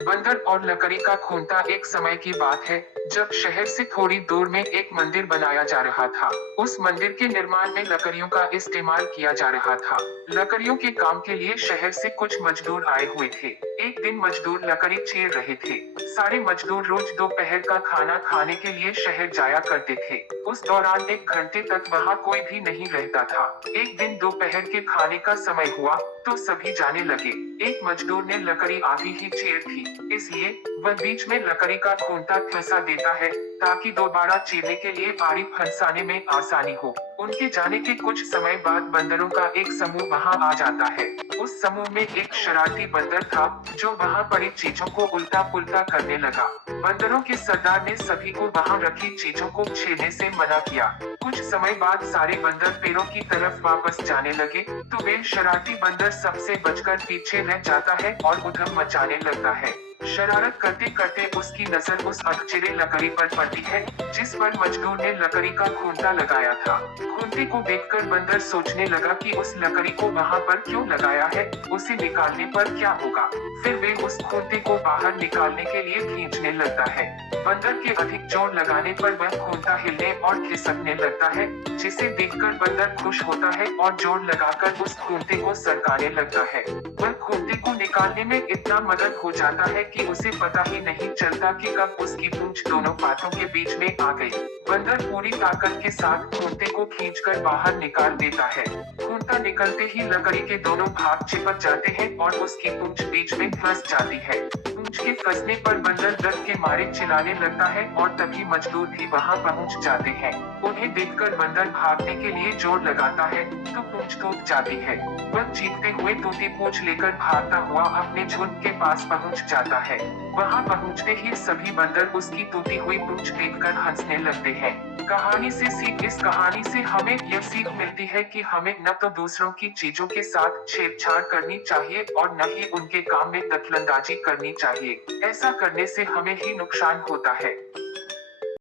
बंदर और लकड़ी का खूंटा। एक समय की बात है जब शहर से थोड़ी दूर में एक मंदिर बनाया जा रहा था। उस मंदिर के निर्माण में लकड़ियों का इस्तेमाल किया जा रहा था। लकड़ियों के काम के लिए शहर से कुछ मजदूर आए हुए थे। एक दिन मजदूर लकड़ी चीर रहे थे। सारे मजदूर रोज दोपहर का खाना खाने के लिए शहर जाया करते थे। उस दौरान 1 घंटे तक वहाँ कोई भी नहीं रहता था। एक दिन दोपहर के खाने का समय हुआ तो सभी जाने लगे। एक मजदूर ने लकड़ी आधी ही चीर थी, इसलिए वह बीच में लकड़ी का खूंटा फंसा देता है ताकि दोबारा चीरने के लिए आरी फंसाने में आसानी हो। उनके जाने के कुछ समय बाद बंदरों का एक समूह वहां आ जाता है। उस समूह में एक शरारती बंदर था जो वहां पड़ी चीजों को उल्टा पुल्टा करने लगा। बंदरों के सरदार ने सभी को वहां रखी चीजों को छेड़ने से मना किया। कुछ समय बाद सारे बंदर पेड़ों की तरफ वापस जाने लगे तो वे शरारती बंदर सबसे बचकर पीछे रह जाता है और उधम मचाने लगता है। शरारत करते करते उसकी नजर उस अधचिरे लकड़ी पर पड़ती है जिस पर मजदूर ने लकड़ी का खूंटा लगाया था। खूंटे को देखकर बंदर सोचने लगा कि उस लकड़ी को वहां पर क्यों लगाया है, उसे निकालने पर क्या होगा। फिर वे उस खूंटे को बाहर निकालने के लिए खींचने लगता है। बंदर के अधिक जोर लगाने पर वह खूंटा हिलने और खिसकने लगता है, जिसे देखकर बंदर खुश होता है और जोर लगाकर उस खूंटे को सरकाने लगता है। वह खूंटे को निकालने में इतना मदद हो जाता है कि उसे पता ही नहीं चलता कि कब उसकी पूंछ दोनों हाथों के बीच में आ गई। बंदर पूरी ताकत के साथ खूंटे को खींचकर बाहर निकाल देता है। खूंटा निकलते ही लकड़ी के दोनों भाग चिपक जाते हैं और उसकी पूंछ बीच में फंस जाती है। पूंछ के फंसने पर बंदर दर्द के मारे चिल्लाने लगता है और तभी मजदूर भी वहां पहुंच जाते हैं। उन्हें देखकर बंदर भागने के लिए जोर लगाता है तो पूंछ टूट जाती है। वह चीखते हुए टूटी पूंछ लेकर भागता हुआ अपने झुंड के पास पहुंच जाता है। वहां पहुंचते ही सभी बंदर उसकी टूटी हुई पूंछ देखकर हंसने लगते हैं। कहानी से सीख। इस कहानी से हमें यह सीख मिलती है कि हमें न तो दूसरों की चीजों के साथ छेड़छाड़ करनी चाहिए और न ही उनके काम में दखलंदाजी करनी चाहिए। ऐसा करने से हमें ही नुकसान होता है।